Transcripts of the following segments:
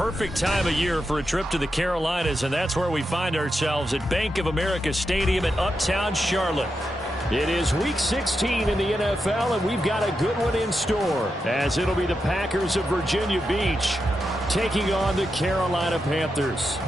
perfect time of year for a trip to the Carolinas, and that's where we find ourselves at Bank of America Stadium in Uptown Charlotte. It is Week 16 in the NFL, and we've got a good one in store, as it'll be the Packers of Virginia Beach taking on the Carolina Panthers.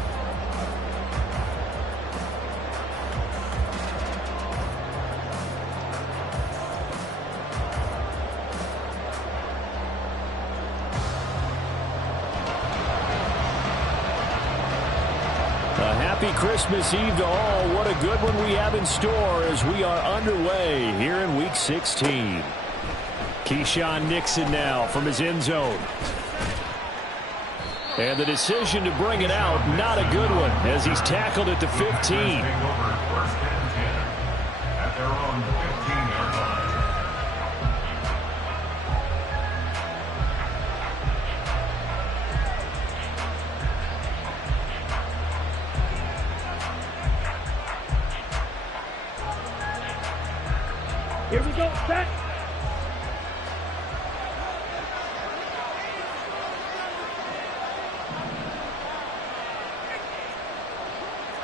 Happy Christmas Eve to all. What a good one we have in store as we are underway here in Week 16. Keyshawn Nixon now from his end zone. And the decision to bring it out, not a good one, as he's tackled at the 15. Here we go, set.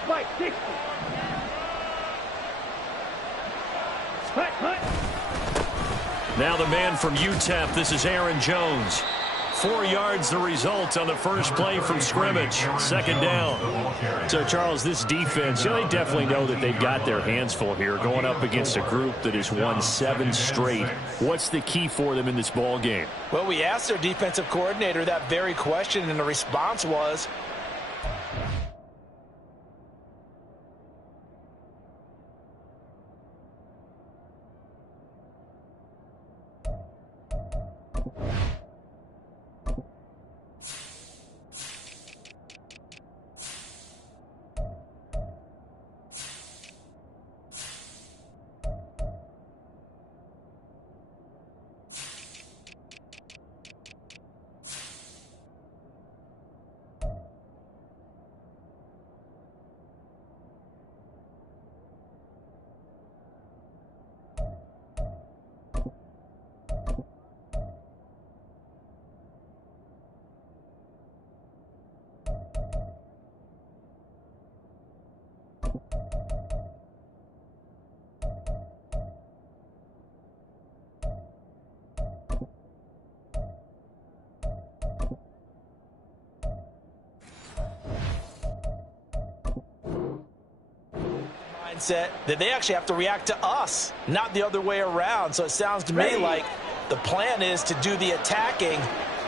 Mike, 60. Hut. Now the man from UTEP, this is Aaron Jones. 4 yards the result on the first play from scrimmage. Second down. So, Charles, this defense, they definitely know that they've got their hands full here going up against a group that has won 7 straight. What's the key for them in this ball game? Well, we asked their defensive coordinator that very question, and the response was, that they actually have to react to us, not the other way around. So it sounds to me like the plan is to do the attacking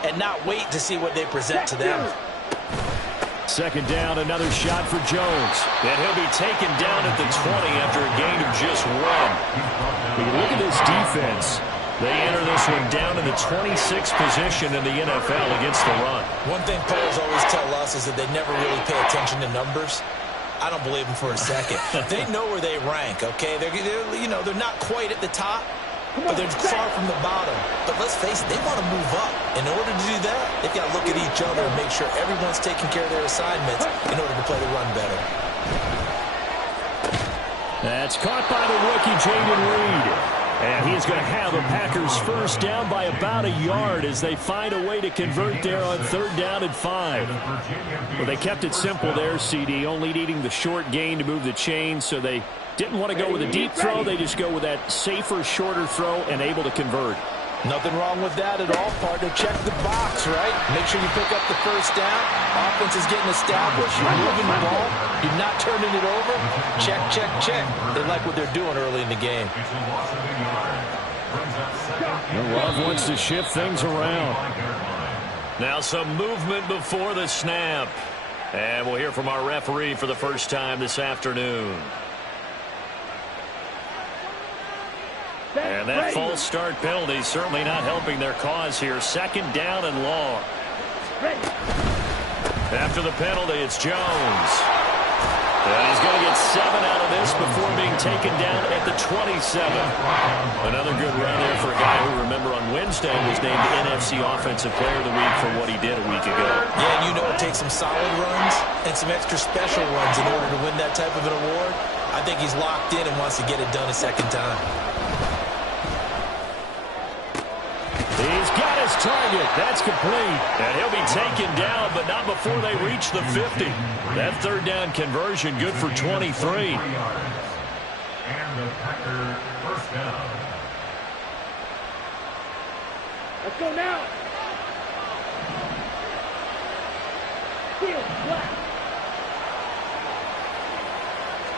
and not wait to see what they present to them. Second down, another shot for Jones. And he'll be taken down at the 20 after a gain of just 1. When you look at this defense, they enter this one down in the 26th position in the NFL against the run. One thing players always tell us is that they never really pay attention to numbers. I don't believe them for a second. They know where they rank, okay? They're not quite at the top, but they're far from the bottom. But let's face it, they want to move up. In order to do that, they've got to look at each other and make sure everyone's taking care of their assignments in order to play the run better. That's caught by the rookie, Jaden Reed. And he's going to have the Packers first down by about a yard as they find a way to convert there on 3rd down and 5. Well, they kept it simple there, CD, only needing the short gain to move the chain, so they didn't want to go with a deep throw. They just go with that safer, shorter throw and able to convert. Nothing wrong with that at all, partner. Check the box, right? Make sure you pick up the first down. Offense is getting established. You're moving the ball. You're not turning it over. Check, check, check. They like what they're doing early in the game. Love wants to shift things around. Now some movement before the snap. And we'll hear from our referee for the first time this afternoon. And that false start penalty certainly not helping their cause here. Second down and long. After the penalty, it's Jones. And he's going to get 7 out of this before being taken down at the 27. Another good run there for a guy who, remember, on Wednesday was named NFC Offensive Player of the Week for what he did a week ago. Yeah, and you know it takes some solid runs and some extra special runs in order to win that type of an award. I think he's locked in and wants to get it done a second time. He's got his target. That's complete. And he'll be taken down, but not before they reach the 50. That third down conversion good for 23. And the Packer first down. Let's go now. Field flat.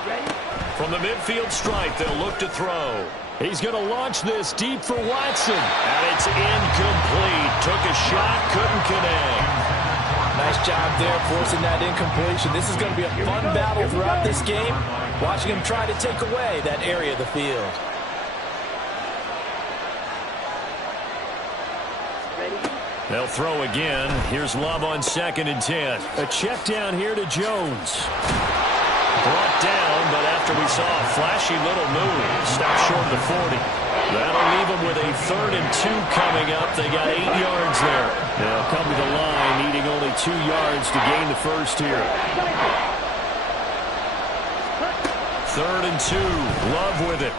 Ready? From the midfield stripe, they'll look to throw. He's going to launch this deep for Watson. And it's incomplete. Took a shot, couldn't connect. Nice job there forcing that incompletion. This is going to be a fun battle throughout this game. Watching him try to take away that area of the field. They'll throw again. Here's Love on 2nd and 10. A check down here to Jones. Brought down, but after we saw a flashy little move, stopped short of the 40. That'll leave them with a 3rd and 2 coming up. They got 8 yards there. They'll come to the line, needing only 2 yards to gain the first here. 3rd and 2. Love with it.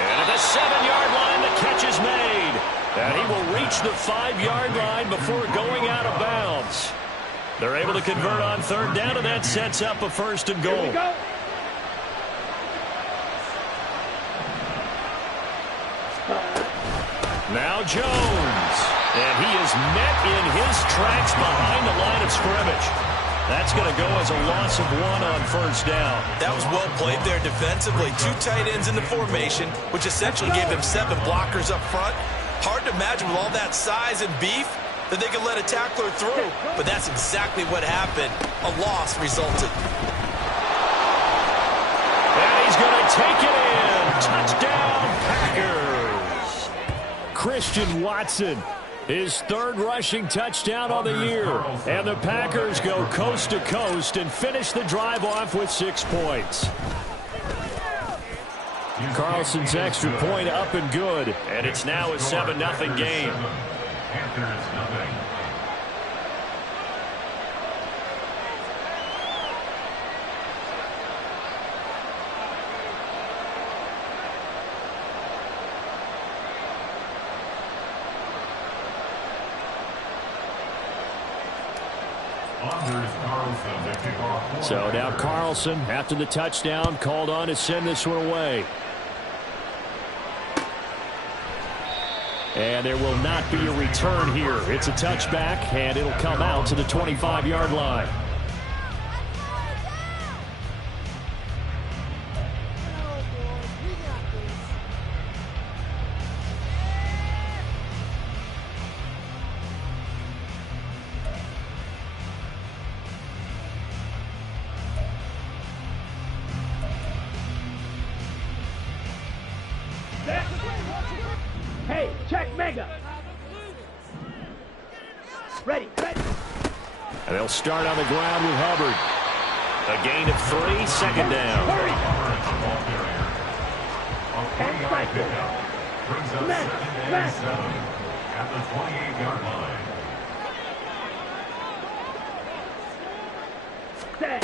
And at the 7-yard line, the catch is made. And he will reach the 5-yard line before going out of bounds. They're able to convert on 3rd down, and that sets up a 1st and goal. Now Jones. And he is met in his tracks behind the line of scrimmage. That's going to go as a loss of 1 on 1st down. That was well played there defensively. 2 tight ends in the formation, which essentially gave him 7 blockers up front. Hard to imagine with all that size and beef that they could let a tackler through. But that's exactly what happened. A loss resulted. And he's going to take it in. Touchdown, Packers. Christian Watson. His 3rd rushing touchdown on the year. And the Packers go coast to coast and finish the drive off with 6 points. Carlson's extra point up and good. And it's now a 7-0 game. Panthers nothing. So now Carlson, after the touchdown, called on to send this one away. And there will not be a return here. It's a touchback, and it'll come out to the 25-yard line. Hey, check mega. Ready. And they'll start on the ground with Hubbard. A gain of 3, 2nd down. Hurry. And cycle. Brings up 2nd and 7 at the 28-yard line. Set.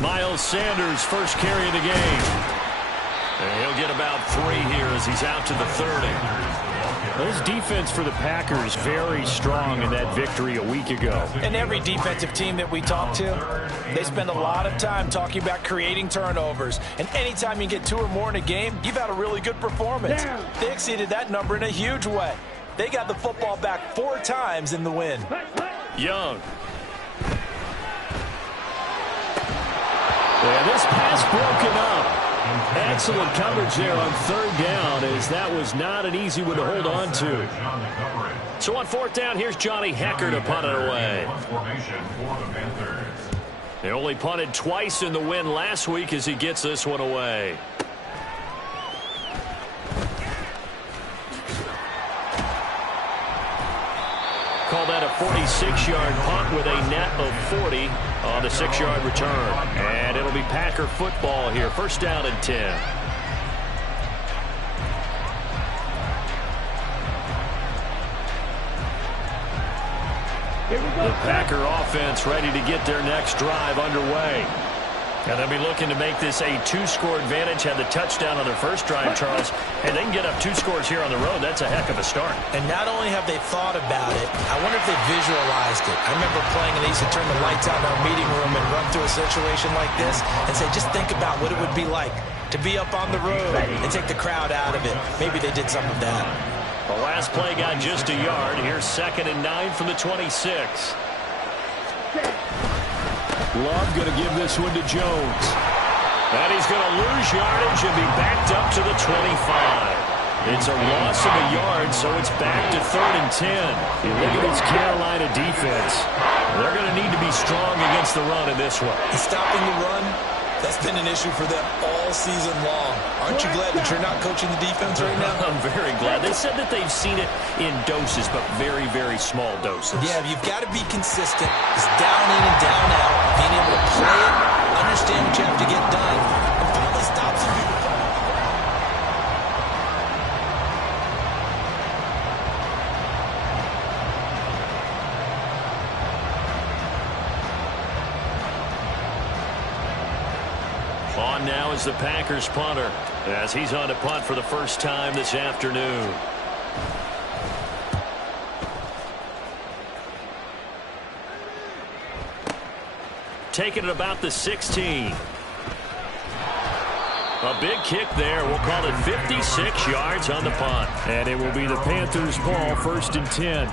Miles Sanders, first carry of the game. And he'll get about 3 here as he's out to the 30. This defense for the Packers very strong in that victory a week ago. And every defensive team that we talk to, they spend a lot of time talking about creating turnovers. And anytime you get 2 or more in a game, you've had a really good performance. They exceeded that number in a huge way. They got the football back 4 times in the win. Young. And this pass broken up. Excellent coverage there on 3rd down, as that was not an easy one to hold on to. So on 4th down, here's Johnny Hecker to punt it away. They only punted twice in the win last week as he gets this one away. Call that a 46-yard punt with a net of 40 on the 6-yard return. And it'll be Packer football here. 1st down and 10. Here we go. The Packer offense ready to get their next drive underway. And they'll be looking to make this a two-score advantage. Had the touchdown on their first drive, Charles. And they can get up 2 scores here on the road. That's a heck of a start. And not only have they thought about it, I wonder if they visualized it. I remember playing, and they used to turn the lights out in our meeting room and run through a situation like this and say, just think about what it would be like to be up on the road and take the crowd out of it. Maybe they did some of that. The last play got just a yard. Here's 2nd and 9 from the 26. Love going to give this one to Jones. And he's going to lose yardage and be backed up to the 25. It's a loss of a yard, so it's back to 3rd and 10. You look at this Carolina defense. They're going to need to be strong against the run in this one. And stopping the run, that's been an issue for them all season long. Aren't you glad that you're not coaching the defense right now? I'm very glad. They said that they've seen it in doses, but very, very small doses. Yeah, you've got to be consistent. It's down in and down out. Being able to play it, understand what you have to get done, and finally stop some people. On now is the Packers punter, as he's on to punt for the first time this afternoon. Taking it about the 16. A big kick there. We'll call it 56 yards on the punt. And it will be the Panthers' ball, 1st and 10.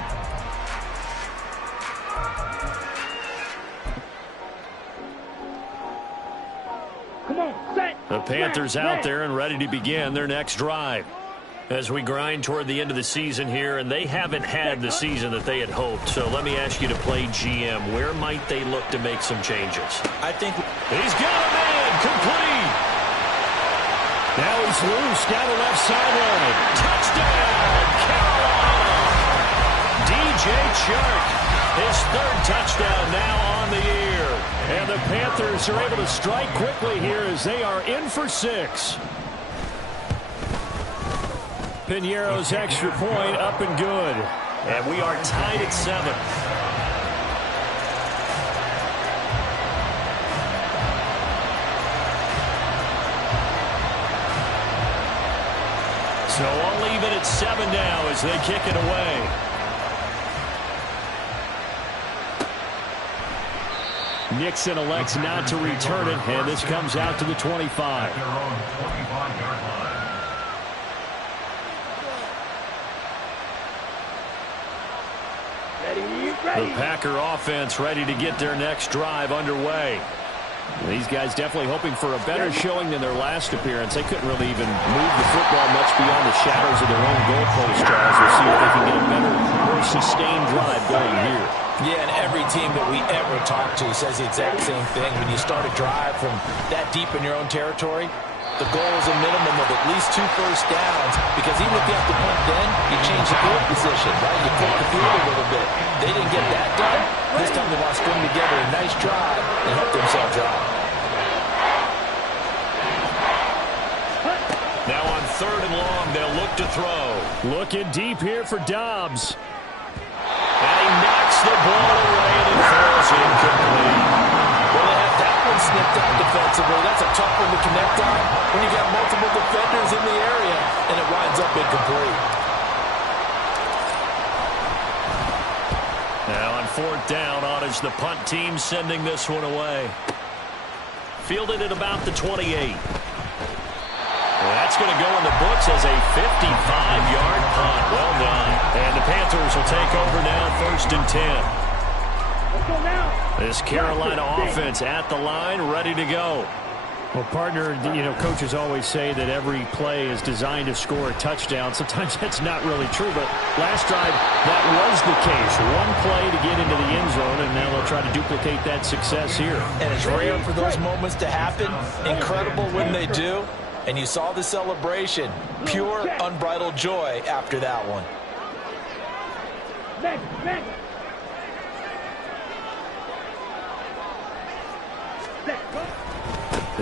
The Panthers out there and ready to begin their next drive. As we grind toward the end of the season here, and they haven't had the season that they had hoped. So let me ask you to play GM. Where might they look to make some changes? I think he's got a man complete. Now he's loose down the left sideline. Touchdown, Carolina. DJ Chark, his 3rd touchdown now on the year. And the Panthers are able to strike quickly here as they are in for 6. Piñeiro's extra point up and good. And we are tied at 7. So all even at 7 now as they kick it away. Nixon elects not to return it, and this comes out to the 25. The Packer offense ready to get their next drive underway. These guys definitely hoping for a better showing than their last appearance. They couldn't really even move the football much beyond the shadows of their own goalpost, Charles. We'll see if they can get a better, more sustained drive going here. Yeah, and every team that we ever talk to says the exact same thing. When you start a drive from that deep in your own territory, the goal is a minimum of at least 2 first downs, because even if you have to punt then, you change the field position, right? You flip the field a little bit. They didn't get that done. This time they want to string together a nice drive and help themselves out. Now on 3rd and long, they'll look to throw. Looking deep here for Dobbs. And he knocks the ball away and it falls incomplete. Well, they have that one snipped out defensively. That's a tough one to connect on when you got multiple defenders in the area, and it winds up incomplete. Now on 4th down, on is the punt team sending this one away. Fielded at about the 28. That's going to go in the books as a 55-yard punt. Well done. And the Panthers will take over now, 1st and 10. This Carolina offense at the line, ready to go. Well, partner, coaches always say that every play is designed to score a touchdown. Sometimes that's not really true, but last drive, that was the case. One play to get into the end zone, and now they'll try to duplicate that success here. And it's rare for those moments to happen. Incredible when they do. And you saw the celebration. Pure, unbridled joy after that one.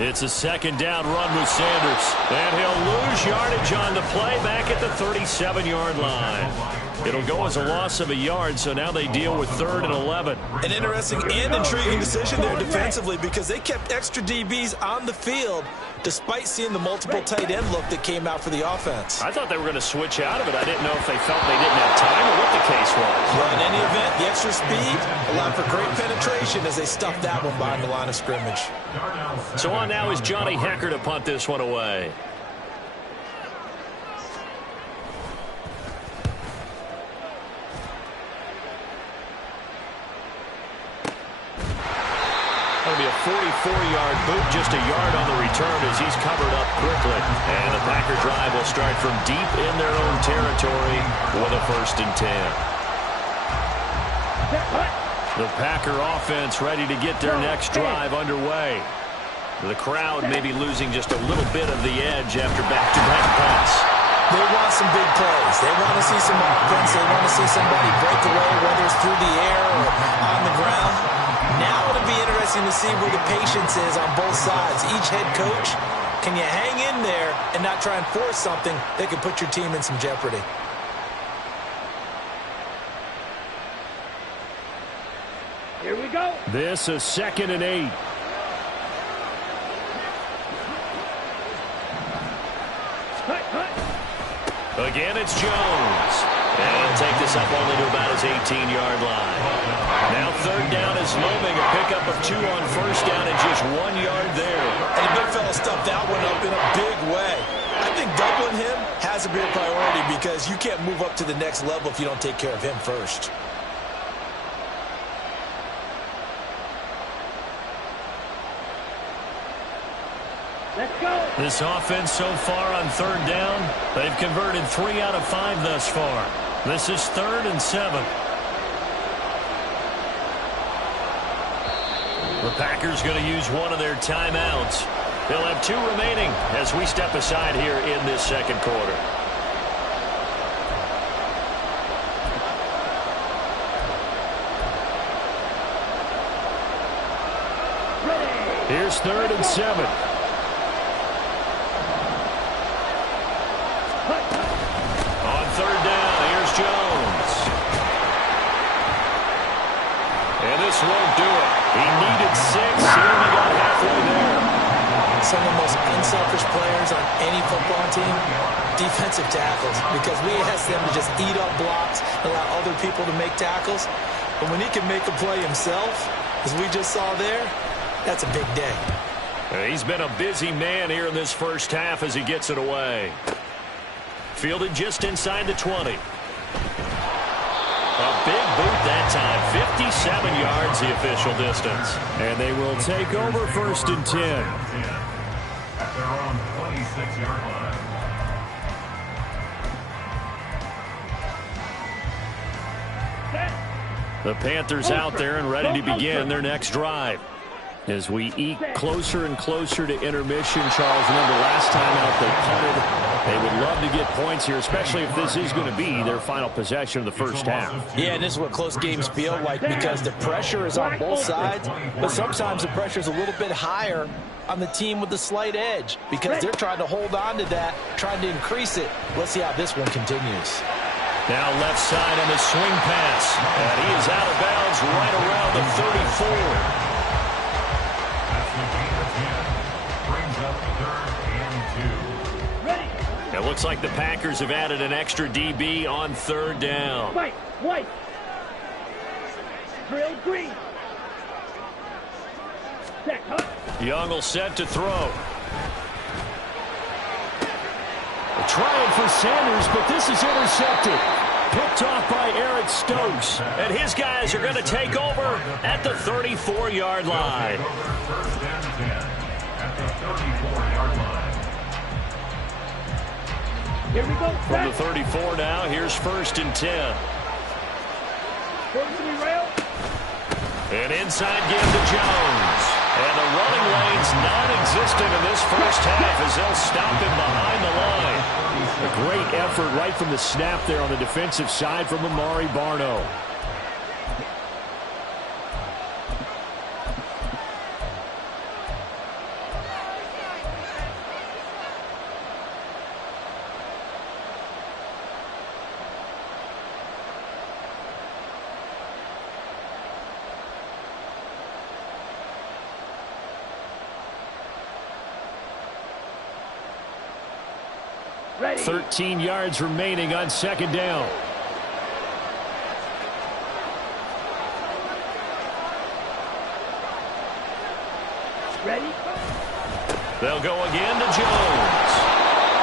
It's a second down run with Sanders. And he'll lose yardage on the play back at the 37-yard line. It'll go as a loss of a yard, so now they deal with 3rd and 11. An interesting and intriguing decision there defensively because they kept extra DBs on the field despite seeing the multiple tight end look that came out for the offense. I thought they were going to switch out of it. I didn't know if they felt they didn't have time or what the case was. Well, in any event, the extra speed allowed for great penetration as they stuffed that one behind the line of scrimmage. So on now is Johnny Hecker to punt this one away. That'll be a 44-yard boot, just a yard on the return as he's covered up quickly. And the Packer drive will start from deep in their own territory with a 1st and 10. The Packer offense ready to get their next drive underway. The crowd may be losing just a little bit of the edge after back-to-back punts. They want some big plays. They want to see some offense. They want to see somebody break away, whether it's through the air or on the ground. Now it'll be interesting to see where the patience is on both sides. Each head coach, can you hang in there and not try and force something that could put your team in some jeopardy? Here we go. This is 2nd and 8. Again, it's Jones. And he'll take this up only to about his 18-yard line. Now 3rd down is looming. A pickup of 2 on 1st down and just 1 yard there. And the big fella stuffed that one up in a big way. I think doubling him has to be a priority because you can't move up to the next level if you don't take care of him first. Let's go. This offense so far on 3rd down, they've converted 3 out of 5 thus far. This is 3rd and 7. The Packers going to use one of their timeouts. They'll have 2 remaining as we step aside here in this 2nd quarter. Here's 3rd and 7. On 3rd down, here's Jones. And this won't do it. He needed 6. He only got halfway there. Some of the most unselfish players on any football team, defensive tackles, because we ask them to just eat up blocks, allow other people to make tackles. But when he can make a play himself, as we just saw there, that's a big day. He's been a busy man here in this first half as he gets it away. Fielded just inside the 20. A big boot that time. 57 yards the official distance. And they will take over 1st and 10. At their own 26-yard line. The Panthers out there and ready to begin their next drive. As we eke closer and closer to intermission, Charles, remember last time out they punted. They would love to get points here, especially if this is going to be their final possession of the first half. Yeah, and this is what close games feel like because the pressure is on both sides, but sometimes the pressure is a little bit higher on the team with the slight edge because they're trying to hold on to that, trying to increase it. Let's see how this one continues. Now left side on the swing pass, and he is out of bounds right around the 34. It looks like the Packers have added an extra DB on 3rd down. White. Drill green. Young will set to throw. Trying for Sanders, but this is intercepted. Picked off by Eric Stokes. And his guys are going to take over at the 34-yard line. First and 10 at the 34-yard line. Here we go. From the 34 now, here's 1st and 10. And inside give to Jones. And the running lane's non-existent in this first half as they'll stop him behind the line. A great effort right from the snap there on the defensive side from Amari Barno. Ready. 13 yards remaining on second down. Ready. They'll go again to Jones.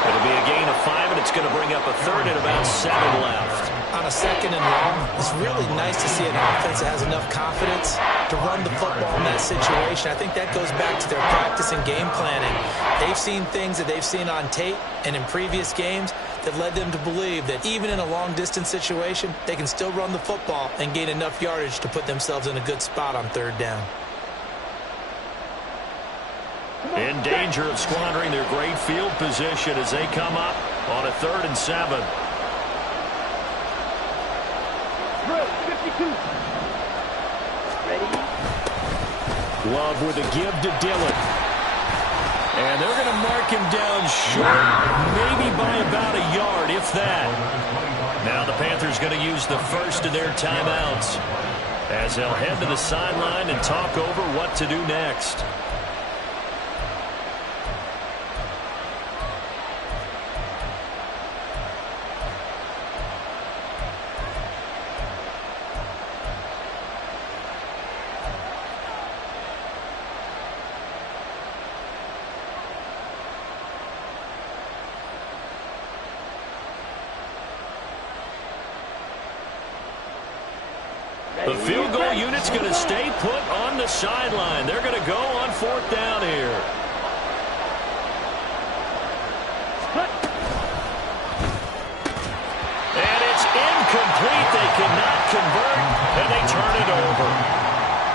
It'll be a gain of 5, and it's going to bring up a third and about 7 left. On a second and long, it's really nice to see an offense that has enough confidence to run the football in that situation. I think that goes back to their practice and game planning. They've seen things that they've seen on tape and in previous games that led them to believe that even in a long-distance situation, they can still run the football and gain enough yardage to put themselves in a good spot on third down. In danger of squandering their great field position as they come up on a 3rd and 7. 52. Ready. Love with a give to Dillon. And they're going to mark him down short, maybe by about a yard, if that. Now the Panthers going to use the first of their timeouts as they'll head to the sideline and talk over what to do next. The field goal unit's going to stay put on the sideline. They're going to go on 4th down here. And it's incomplete. They cannot convert, and they turn it over.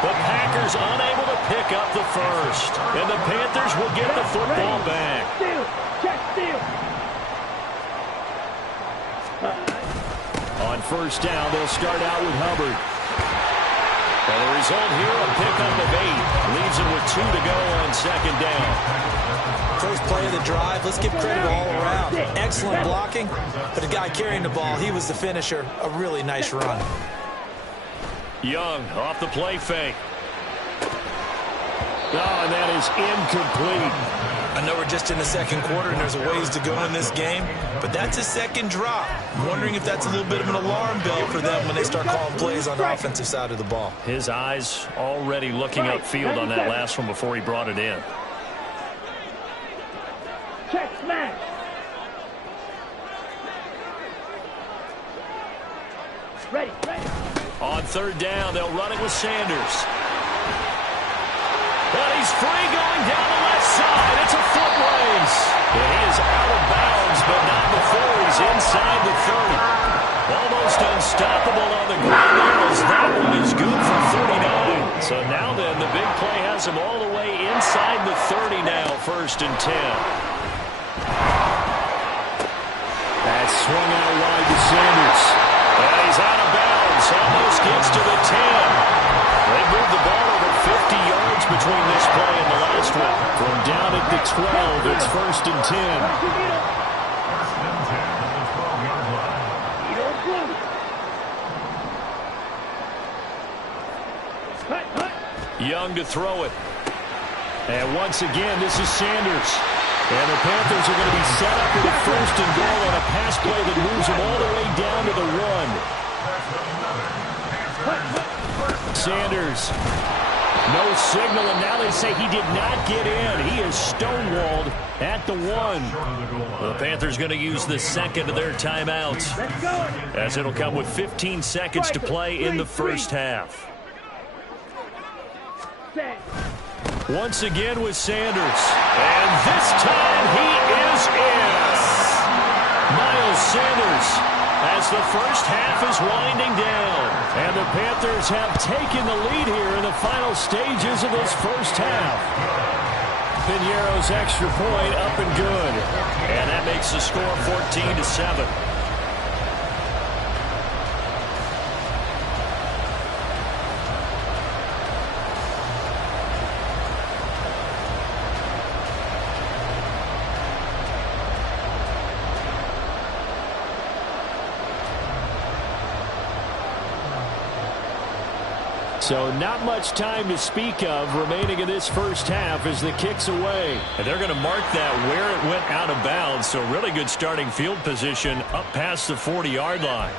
The Packers unable to pick up the first, and the Panthers will get the football back. Steal. Check steal. On 1st down, they'll start out with Hubbard. And the result here, a pickup of 8. Leaves it with 2 to go on 2nd down. First play of the drive, let's give credit all around. Excellent blocking, but the guy carrying the ball, he was the finisher. A really nice run. Young off the play fake. Oh, and that is incomplete. I know we're just in the 2nd quarter and there's a ways to go in this game, but that's a 2nd drop. I'm wondering if that's a little bit of an alarm bell for them when they start calling plays on the offensive side of the ball. His eyes already looking upfield on that last one before he brought it in. Check smash. Ready. On 3rd down, they'll run it with Sanders. But he's free going down the left side. It's a foot race. And he is out of bounds, but not before he's inside the 30. Almost unstoppable on the ground there as that one is good for 39. So now then, the big play has him all the way inside the 30 now, 1st and 10. That's swung out wide to Sanders. And he's out of bounds. Almost gets to the 10. They moved the ball over 50 yards between this play and the last one. From down at the 12, it's 1st and 10. First and 10 at the 12-yard line. Young to throw it. And once again, this is Sanders. And the Panthers are going to be set up with a 1st and goal on a pass play that moves them all the way down to the 1. Sanders, no signal, and now they say he did not get in. He is stonewalled at the 1. The Panthers going to use the 2nd of their timeouts, as it'll come with 15 seconds to play in the 1st half. Once again with Sanders, and this time he is in. Miles Sanders, as the 1st half is winding down. And the Panthers have taken the lead here in the final stages of this 1st half. Piñeiro's extra point up and good. And that makes the score 14-7. So not much time to speak of remaining in this first half as the kick's away. And they're going to mark that where it went out of bounds. So really good starting field position up past the 40-yard line.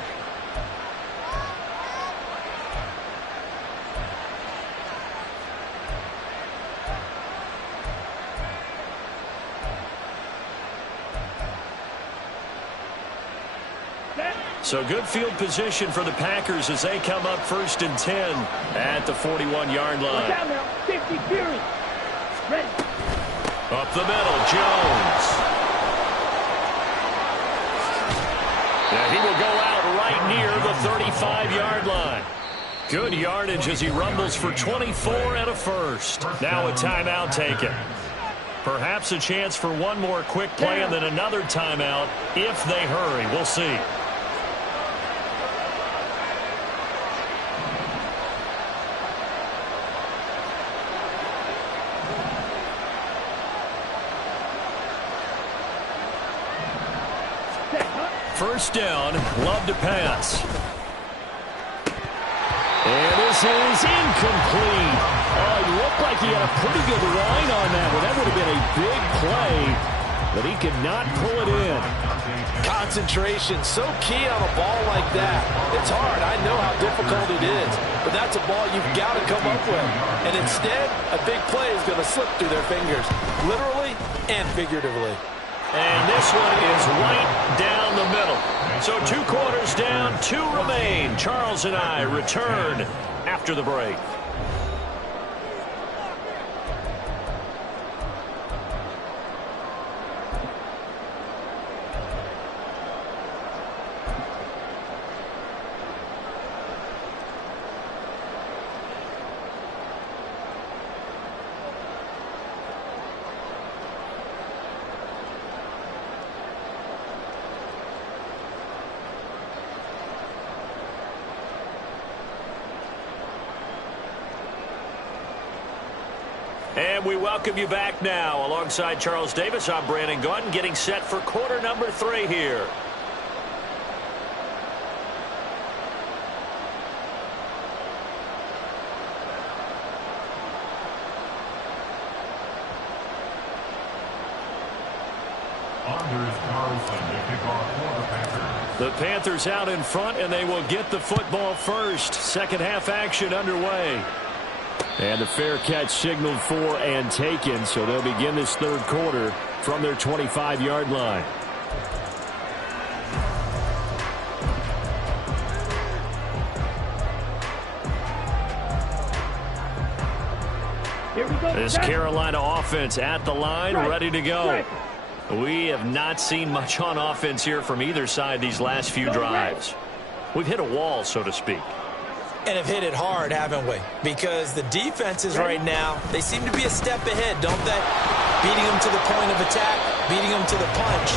So good field position for the Packers as they come up 1st and 10 at the 41-yard line. Down now. 50 Fury. Ready. Up the middle, Jones. Yeah, he will go out right near the 35-yard line. Good yardage as he rumbles for 24 and a first. Now a timeout taken. Perhaps a chance for one more quick play and then another timeout if they hurry. We'll see. First down, Love to pass. And this is incomplete. Oh, it looked like he had a pretty good line on that one. That would have been a big play, but he could not pull it in. Concentration, so key on a ball like that. It's hard. I know how difficult it is, but that's a ball you've got to come up with. And instead, a big play is going to slip through their fingers, literally and figuratively. And this one is right down the middle. So 2 quarters down, 2 remain. Charles and I return after the break. And we welcome you back now. Alongside Charles Davis, I'm Brandon Gaudin, getting set for quarter number 3 here. The Panthers out in front, and they will get the football first. Second half action underway. And the fair catch signaled for and taken, so they'll begin this third quarter from their 25-yard line. Here we go. This Carolina offense at the line, ready to go. We have not seen much on offense here from either side these last few drives. We've hit a wall, so to speak. And have hit it hard, haven't we? Because the defenses right now, they seem to be a step ahead, don't they? Beating them to the point of attack, beating them to the punch.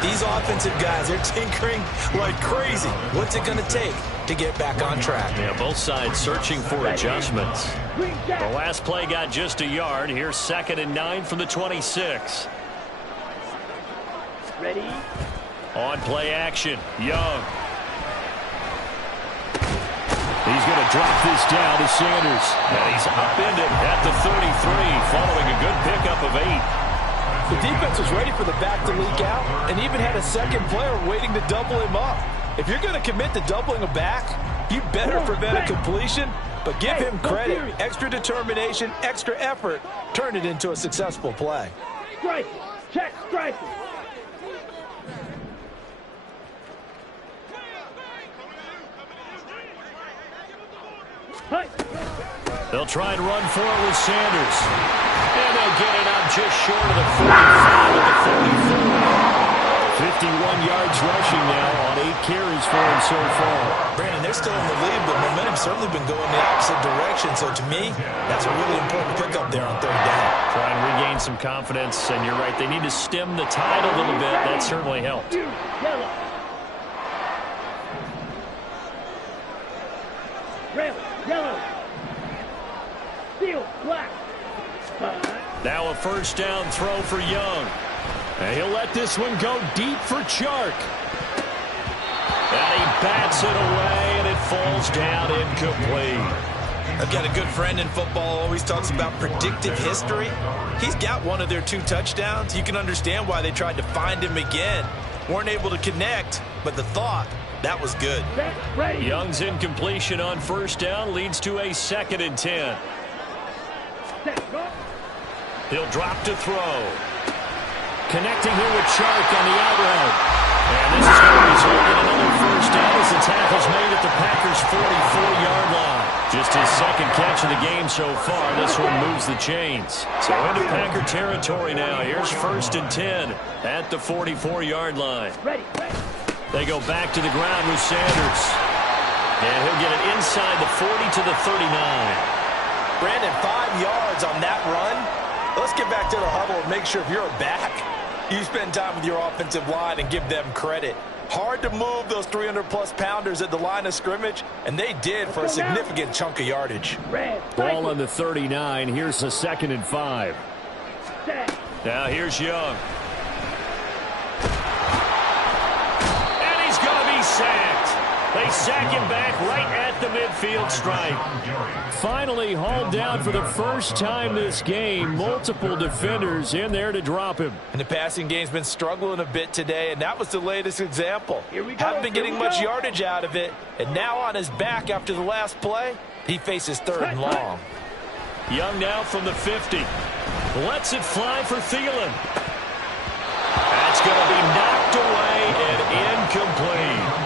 These offensive guys, they're tinkering like crazy. What's it going to take to get back on track? Yeah, both sides searching for adjustments. The last play got just a yard. Here's 2nd and 9 from the 26. Ready. On play action, Young. He's going to drop this down to Sanders. And he's upended at the 33, following a good pickup of 8. The defense was ready for the back to leak out and even had a second player waiting to double him up. If you're going to commit to doubling a back, you better prevent a completion, but give him credit. Extra determination, extra effort, turn it into a successful play. Strike. Check strike. They'll try and run for it with Sanders. And they'll get it up just short of the 45 at the 44. 51 yards rushing now on 8 carries for him so far. Brandon, they're still in the lead, but momentum's certainly been going the opposite direction. So to me, that's a really important pickup there on 3rd down. Try and regain some confidence, and you're right, they need to stem the tide a little bit. That certainly helped. Yellow. Red. Yellow. Steel. Black. Now a first down throw for Young. And he'll let this one go deep for Chark. And he bats it away, and it falls down incomplete. I've got a good friend in football, always talks about predictive history. He's got one of their 2 touchdowns. You can understand why they tried to find him again. Weren't able to connect, but the thought, that was good. Young's incompletion on first down leads to a 2nd and 10. He'll drop to throw. Connecting here with Chark on the out route. And this is going to result in another first down as the tackle's made at the Packers' 44-yard line. Just his 2nd catch of the game so far. This one moves the chains. So into Packer territory now. Here's 1st and 10 at the 44-yard line. They go back to the ground with Sanders. And he'll get it inside the 40 to the 39. Brandon, 5 yards on that run. Let's get back to the huddle and make sure if you're a back, you spend time with your offensive line and give them credit. Hard to move those 300-plus pounders at the line of scrimmage, and they did for a significant chunk of yardage. Ball on the 39. Here's a 2nd and 5. Now here's Young. And he's going to be sacked. They sack him back right at the midfield stripe. Finally hauled down for the first time this game. Multiple defenders in there to drop him. And the passing game's been struggling a bit today, and that was the latest example. Haven't been getting much yardage out of it, and now on his back after the last play, he faces 3rd and long. Young now from the 50. Lets it fly for Thielen. That's going to be knocked away and incomplete.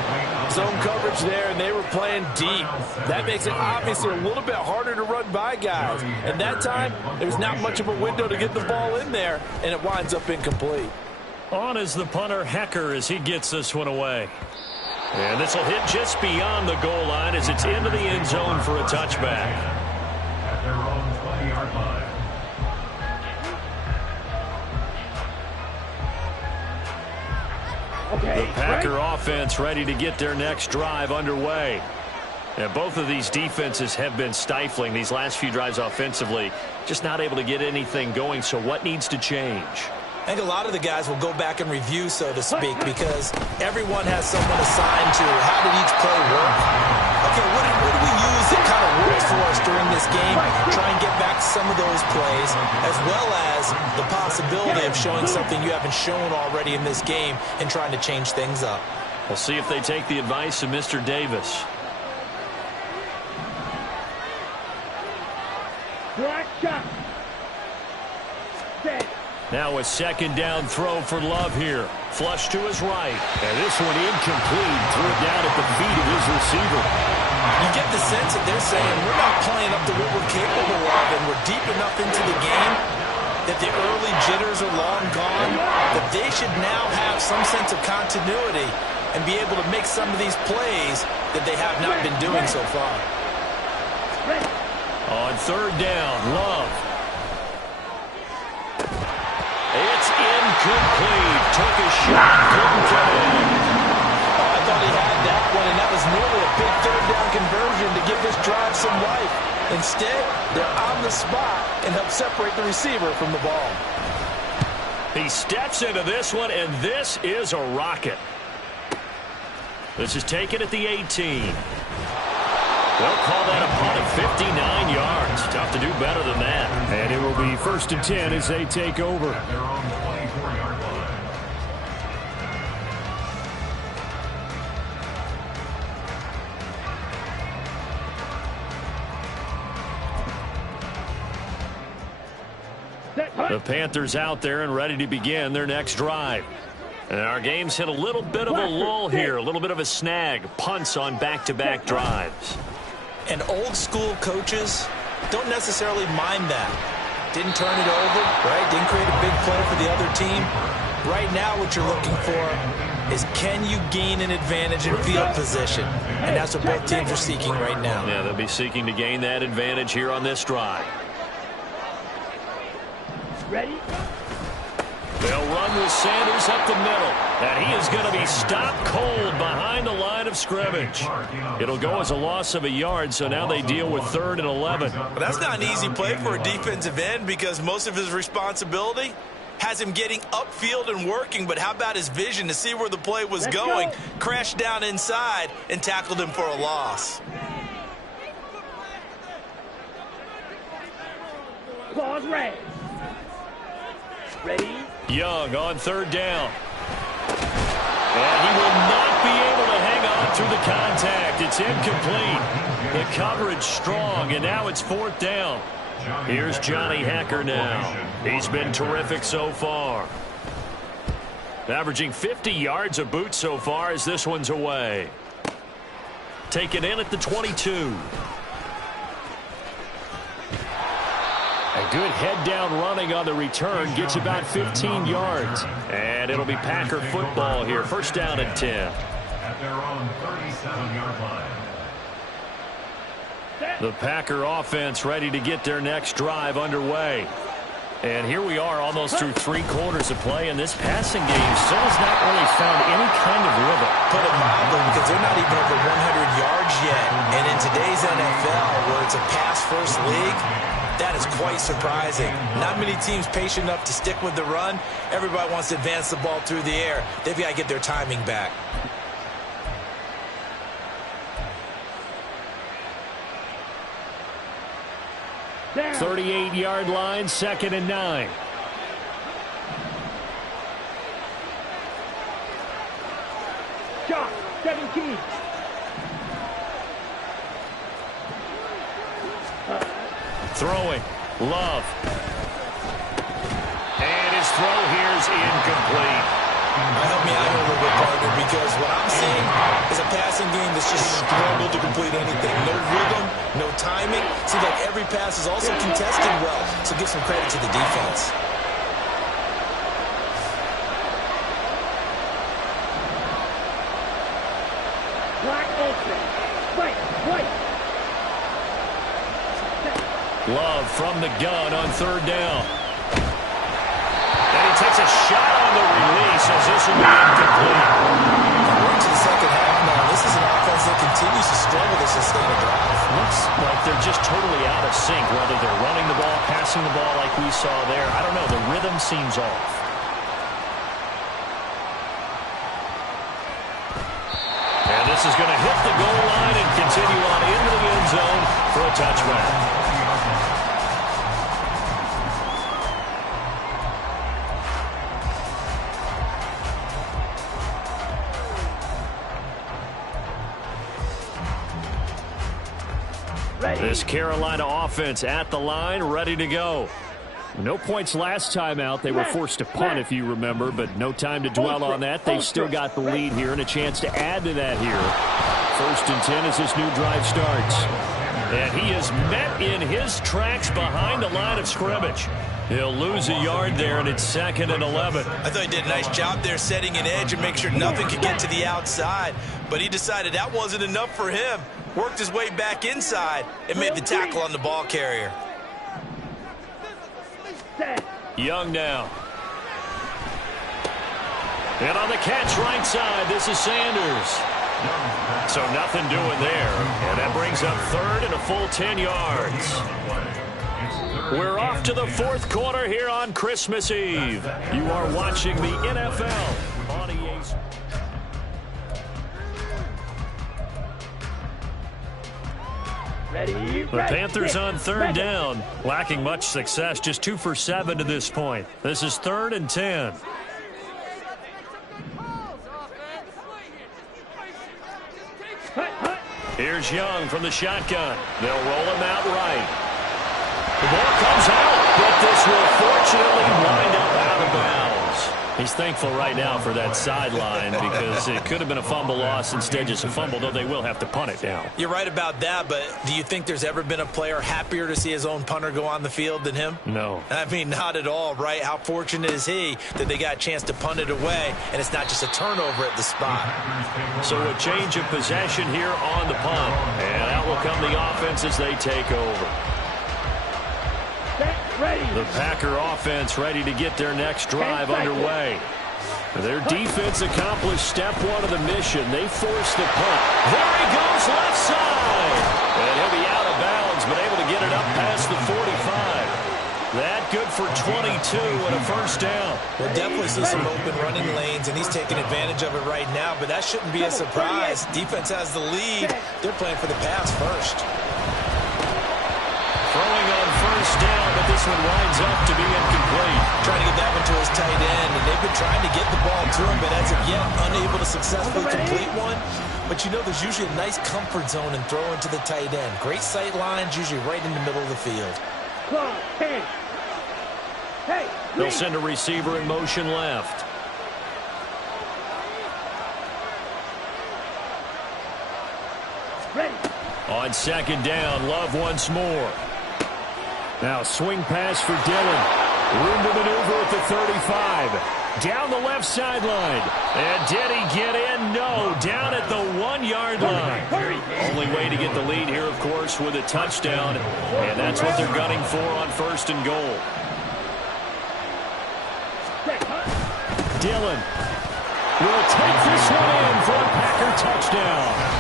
Zone coverage there, and they were playing deep. That makes it obviously a little bit harder to run by guys. And that time, there's not much of a window to get the ball in there, and it winds up incomplete. On is the punter, Hecker, as he gets this one away. And this will hit just beyond the goal line as it's into the end zone for a touchback. At their own 20-yard line. The Packer offense ready to get their next drive underway. And both of these defenses have been stifling these last few drives offensively. Just not able to get anything going, so what needs to change? I think a lot of the guys will go back and review, so to speak, because everyone has someone assigned to how did each play work. Okay, what did we use that kind of worked for us during this game? Try and get back some of those plays, as well as the possibility of showing something you haven't shown already in this game and trying to change things up. We'll see if they take the advice of Mr. Davis. Black shot. Set. Now a 2nd down throw for Love here. Flush to his right. And this one incomplete. Threw it down at the feet of his receiver. You get the sense that they're saying we're not playing up to what we're capable of, and we're deep enough into the game that the early jitters are long gone, that they should now have some sense of continuity and be able to make some of these plays that they have not been doing so far. On 3rd down, Love. It's incomplete. Took a shot. Couldn't connect. I thought he had that one, and that was nearly a big 3rd down conversion to give this drive some life. Instead, they're on the spot and help separate the receiver from the ball. He steps into this one, and this is a rocket. This is taken at the 18. They'll call that a punt of 59 yards. Tough to do better than that. And it will be 1st and 10 as they take over. At their own 24-yard line. The Panthers out there and ready to begin their next drive. And our game's hit a little bit of a lull here, a little bit of a snag. Punts on back-to-back drives. And old-school coaches don't necessarily mind that. Didn't turn it over, right? Didn't create a big play for the other team. Right now what you're looking for is can you gain an advantage in field position? And that's what both teams are seeking right now. Yeah, they'll be seeking to gain that advantage here on this drive. Ready? They'll run with Sanders up the middle. And he is going to be stopped cold behind the line of scrimmage. It'll go as a loss of a yard, so now they deal with 3rd and 11. But that's not an easy play for a defensive end because most of his responsibility has him getting upfield and working, but how about his vision to see where the play was going, crashed down inside, and tackled him for a loss. claws ready. Ready? Young on third down. And he will not be able to hang on through the contact. It's incomplete. The coverage strong, and now it's fourth down. Here's Johnny Hacker now. He's been terrific so far. Averaging 50 yards a boot so far as this one's away. Taken in at the 22. A good head-down running on the return gets about 15 yards. And it'll be Packer football here. First down and 10. At their own 37-yard line. The Packer offense ready to get their next drive underway. And here we are almost through 3 quarters of play, and this passing game still has not really found any kind of rhythm. Put it mildly, because they're not even over 100 yards yet. And in today's NFL, where it's a pass-first league, that is quite surprising. Not many teams patient enough to stick with the run. Everybody wants to advance the ball through the air. They've got to get their timing back. Down. 38-yard line, 2nd and 9. Shot. 17. Throwing. Love. And his throw here is incomplete. Help me out here a little bit, partner, because what I'm seeing is a passing game that's just struggled to complete anything. No rhythm, no timing. Seems like every pass is also contested well, so give some credit to the defense. Black open. Right. Love from the gun on third down. And he takes a shot on the release as this will be incomplete. We're into the second half now. This is an offense that continues to struggle to sustain a drive. Looks like they're just totally out of sync, whether they're running the ball, passing the ball like we saw there. I don't know. The rhythm seems off. And this is going to hit the goal line and continue on into the end zone for a touchback. This Carolina offense at the line, ready to go. No points last time out. They were forced to punt, if you remember, but no time to dwell on that. They've still got the lead here and a chance to add to that here. 1st and 10 as this new drive starts. And he is met in his tracks behind the line of scrimmage. He'll lose a yard there, and it's 2nd and 11. I thought he did a nice job there setting an edge and make sure nothing could get to the outside. But he decided that wasn't enough for him. Worked his way back inside and made the tackle on the ball carrier. Young now. And on the catch right side, this is Sanders. So nothing doing there. And that brings up 3rd and a full 10 yards. We're off to the 4th quarter here on Christmas Eve. You are watching the NFL on EA. The Panthers on third down, lacking much success, just 2 for 7 to this point. This is 3rd and 10. Here's Young from the shotgun. They'll roll him out right. The ball comes out, but this will fortunately wind up out of bounds. He's thankful right now for that sideline because it could have been a fumble loss, instead just a fumble, though they will have to punt it now. You're right about that, but do you think there's ever been a player happier to see his own punter go on the field than him? No. I mean, not at all, right? How fortunate is he that they got a chance to punt it away, and it's not just a turnover at the spot. So a change of possession here on the punt, and out will come the offense as they take over. The Packer offense ready to get their next drive underway. Their defense accomplished step 1 of the mission. They forced the punt. There he goes, left side. And he'll be out of bounds, but able to get it up past the 45. That good for 22 and a first down. We'll definitely see some open running lanes, and he's taking advantage of it right now, but that shouldn't be a surprise. Defense has the lead. They're playing for the pass first. Throwing on first down, but this one winds up to be incomplete. Trying to get that one to his tight end, and they've been trying to get the ball to him, but as of yet, unable to successfully complete one. But you know, there's usually a nice comfort zone in throwing to the tight end. Great sight lines, usually right in the middle of the field. Claw, 10. Hey, They'll send a receiver in motion left. ready. On second down, Love once more. Now swing pass for Dillon. Room to maneuver at the 35. Down the left sideline. And did he get in? No. Down at the 1-yard line. Only way to get the lead here, of course, with a touchdown. And that's what they're gunning for on first and goal. Dillon will take this one in for a Packer touchdown.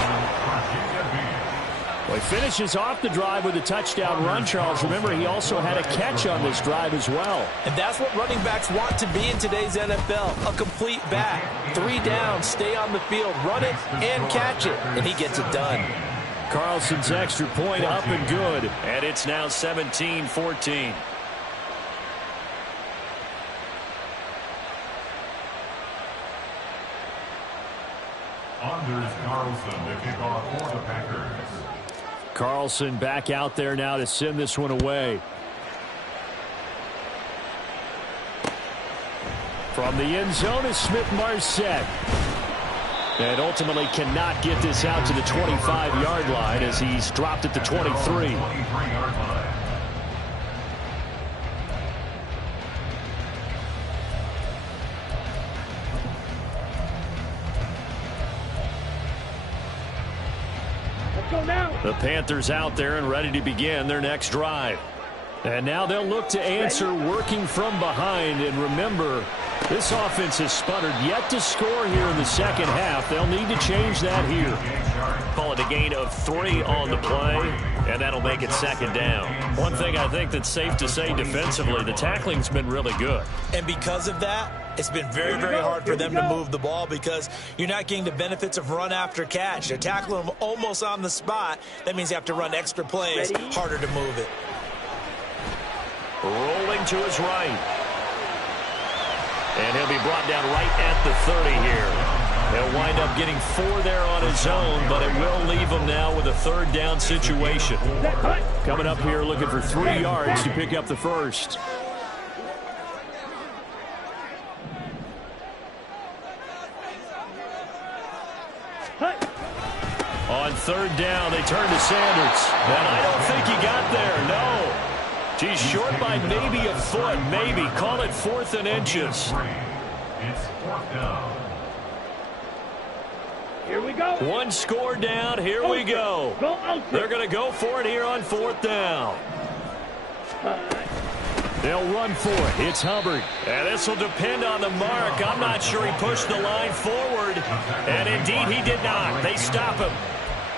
Well, he finishes off the drive with a touchdown run, Charles. Remember, he also had a catch on this drive as well. And that's what running backs want to be in today's NFL, a complete back. 3 down, stay on the field, run it, and catch it. And he gets it done. Carlson's extra point up and good. And it's now 17-14. Anders Carlson to kick off for the Packers. Carlson back out there now to send this one away. From the end zone is Smith-Marset. And ultimately cannot get this out to the 25-yard line as he's dropped at the 23. 23-yard line. The Panthers out there and ready to begin their next drive. And now they'll look to answer working from behind. And remember, this offense has sputtered yet to score here in the second half. They'll need to change that here. Call it a gain of 3 on the play, and that'll make it second down. One thing I think that's safe to say defensively, the tackling's been really good. And because of that, it's been very, very hard for them to move the ball because you're not getting the benefits of run after catch. They're tackling them almost on the spot. That means you have to run extra plays, harder to move it. Rolling to his right. And he'll be brought down right at the 30 here. He'll wind up getting 4 there on his own, but it will leave him now with a third down situation. Coming up here looking for 3 yards to pick up the first. On third down, they turn to Sanders. And I don't think he got there, no. He's short by maybe a foot, maybe. Call it 4th and inches. It's 4th down. Here we go. 1 score down. Here we go. They're going to go for it here on 4th down. They'll run for it. It's Hubbard. And this will depend on the mark. I'm not sure he pushed the line forward. And indeed, he did not. They stop him.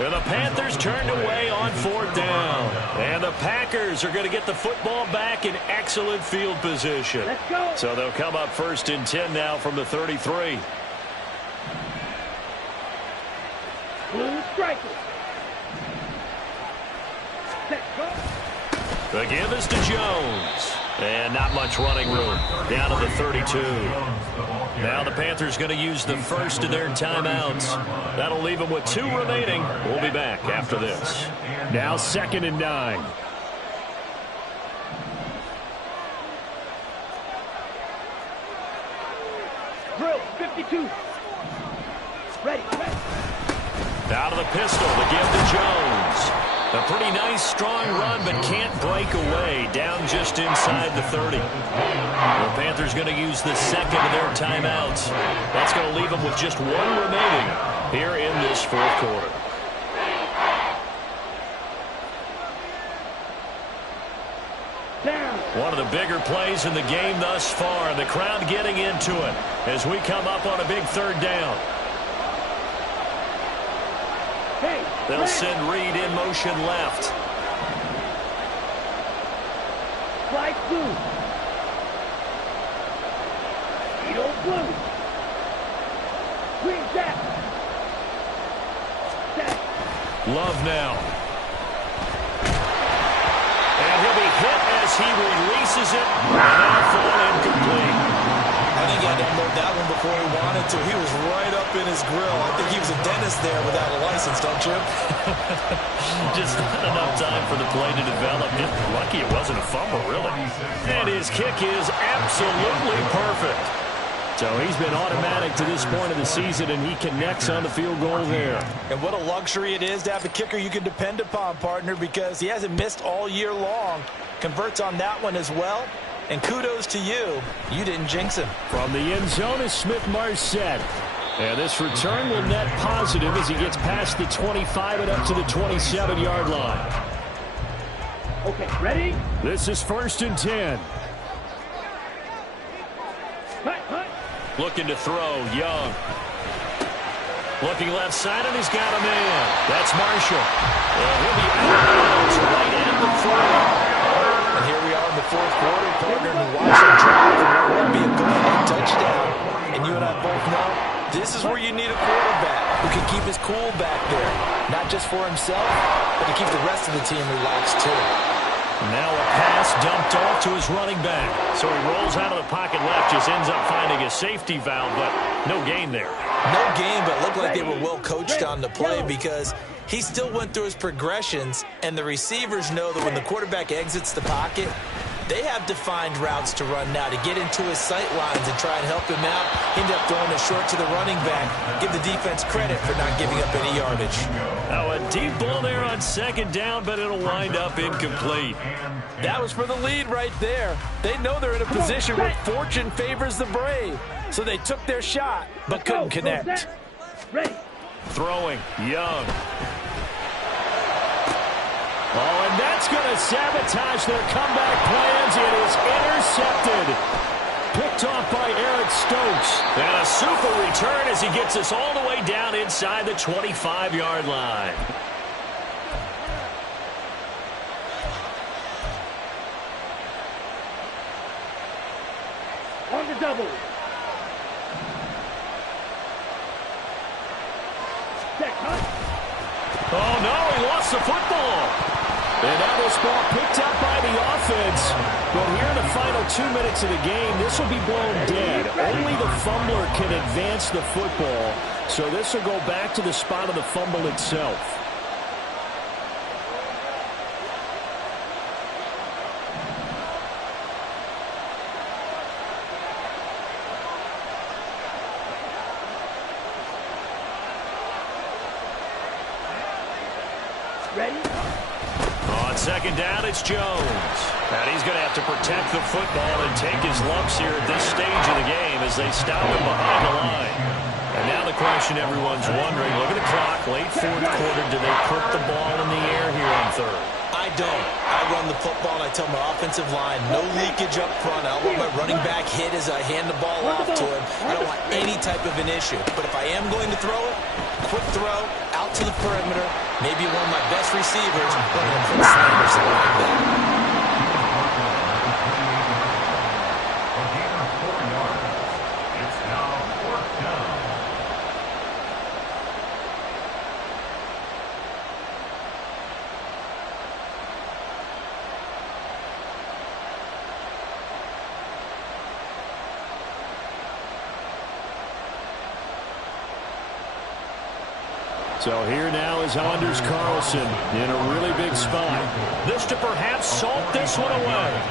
And the Panthers turned away on 4th down. And the Packers are going to get the football back in excellent field position. Let's go. So they'll come up 1st and 10 now from the 33. Blue striker. Set, go. The give is to Jones. And not much running room. Down to the 32. Now the Panthers going to use the first of their timeouts. That'll leave them with 2 remaining. We'll be back after this. Now 2nd and 9. Drill, 52. Ready. Out of the pistol, the give to Jones. A pretty nice, strong run, but can't break away. Down just inside the 30. The Panthers going to use the second of their timeouts. That's going to leave them with just 1 remaining here in this 4th quarter. Down. One of the bigger plays in the game thus far. The crowd getting into it as we come up on a big 3rd down. Hey, They'll send Reed in motion left. Slide blue. Edo blue. Green jack. Set. Love now. And he'll be hit as he releases it, and that'll fall incomplete. I think he had to unload that one before he wanted to. He was right up in his grill. I think he was a dentist there without a license, don't you? Just not enough time for the play to develop. Lucky it wasn't a fumble, really. And his kick is absolutely perfect. So he's been automatic to this point of the season, and he connects on the field goal there. And what a luxury it is to have a kicker you can depend upon, partner, because he hasn't missed all year long. Converts on that one as well. And kudos to you. You didn't jinx him. From the end zone is Smith-Marset. And this return will net positive as he gets past the 25 and up to the 27-yard line. Okay, ready? This is 1st and 10. Hut. Looking to throw, Young. Looking left side, and he's got a man. That's Marshall. And he'll be out of bounds right at the 40. And here we are in the fourth quarter, partner, and watch him drive. And it will be a go-ahead touchdown. And you and I both know this is where you need a quarterback who can keep his cool back there. Not just for himself, but to keep the rest of the team relaxed, too. Now a pass dumped off to his running back. So he rolls out of the pocket left, just ends up finding a safety valve, but no gain there. No gain, but looked like they were well coached on the play because he still went through his progressions, and the receivers know that when the quarterback exits the pocket, they have defined routes to run now to get into his sight lines and try and help him out. He ended up throwing it short to the running back. Give the defense credit for not giving up any yardage. Now a deep ball there on 2nd down, but it'll wind up incomplete. That was for the lead right there. They know they're in a position where fortune favors the brave. So they took their shot, but couldn't connect. Ready. Throwing, Young. Oh, and that's going to sabotage their comeback plans. It is intercepted. Picked off by Eric Stokes. And a super return as he gets us all the way down inside the 25-yard line. On the double. Check, hut. Oh, no, he lost the football. And now this ball picked up by the offense. But here in the final 2 minutes of the game, this will be blown dead. Only the fumbler can advance the football. So this will go back to the spot of the fumble itself. Ready? On 2nd down, it's Jones. And he's going to have to protect the football and take his lumps here at this stage of the game as they stop him behind the line. And now the question everyone's wondering, look at the clock, late 4th quarter, do they put the ball in the air here on 3rd? I don't. I run the football, and I tell my offensive line, no leakage up front. I don't want my running back hit as I hand the ball off to him. I don't want any type of an issue. But if I am going to throw it, quick throw, out to the perimeter, maybe one of my best receivers running a quick slam or something like that. So here now is Anders Carlson in a really big spot. This to perhaps salt this one away.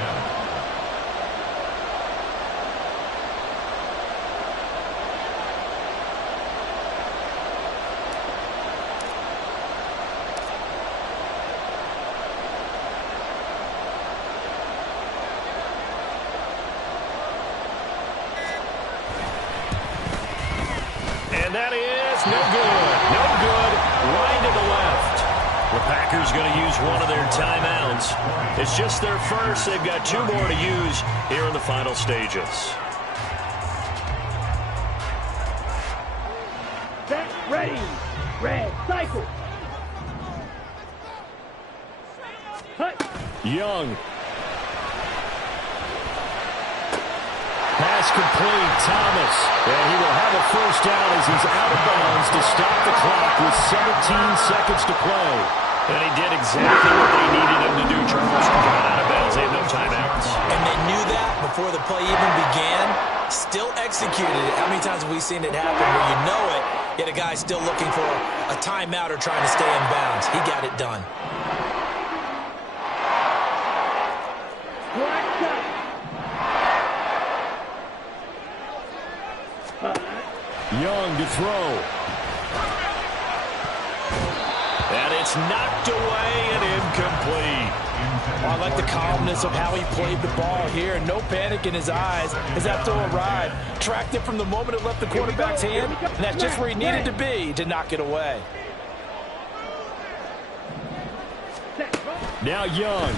And that is no good. No good. Right to the left. The Packers going to use one of their timeouts. It's just their first. They've got 2 more to use here in the final stages. Set, ready. Red, cycle. Hut. Young. Pass complete, Thomas. And he will have a first down as he's out of bounds to stop the clock with 17 seconds to play. And he did exactly what they needed him to do, Charles. Got out of bounds. They have no timeout. play even began, still executed it. How many times have we seen it happen where you know it, yet a guy's still looking for a timeout or trying to stay in bounds? He got it done. Young to throw. And it's knocked away and incomplete. I like the calmness of how he played the ball here. No panic in his eyes as that throw arrived. Tracked it from the moment it left the quarterback's hand, and that's just where he needed to be to knock it away. Now Young.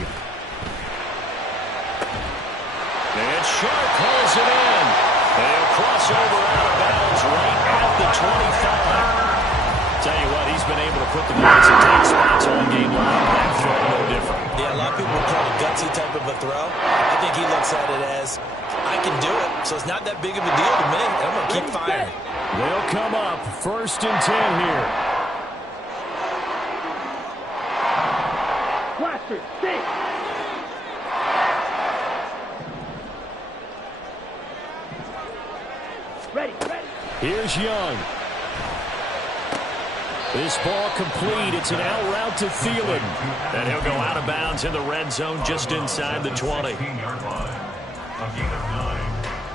And Sharp pulls it in. They'll cross over out of bounds right at the 25. Tell you what, he's been able to put the ball in tight spots all game long. That throw no different. Yeah, a lot of people would call it a gutsy type of a throw. I think he looks at it as, I can do it, so it's not that big of a deal to me. I'm going to keep firing. They'll come up 1st and 10 here. Blaster, stay. Ready. Here's Young. This ball complete. It's an out route to Thielen. And he'll go out of bounds in the red zone just inside the 20. 15-yard line. A gain of 9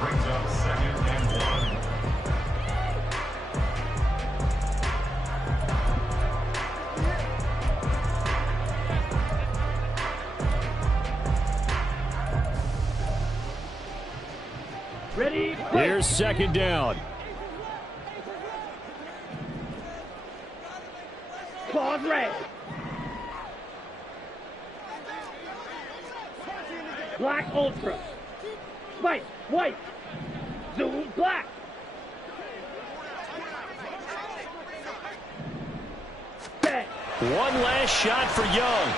brings up 2nd and 1. Ready. Here's 2nd down. Claws red. Black ultra. Spike white. Zoom black. Bang. One last shot for Young.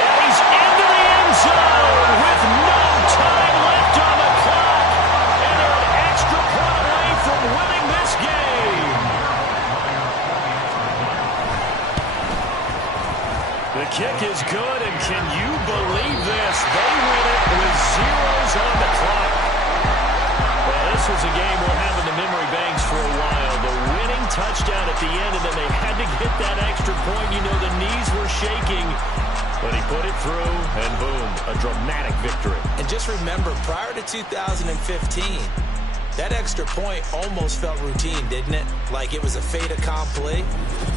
And he's into the end zone with no time left on the clock. And they're an extra point away from winning this game. The kick is good, and can you believe this? They win it with zeros on the clock. Well, this was a game we'll have in the memory banks for a while. The winning touchdown at the end, and then they had to get that extra point. You know, the knees were shaking, but he put it through, and boom, a dramatic victory. And just remember, prior to 2015, that extra point almost felt routine, didn't it? Like it was a fait accompli.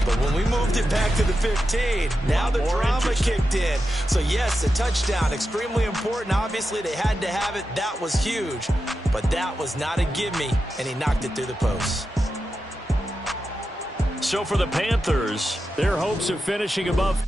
But when we moved it back to the 15, now the drama kicked in. So yes, a touchdown, extremely important. Obviously, they had to have it. That was huge. But that was not a gimme, and he knocked it through the post. So for the Panthers, their hopes of finishing above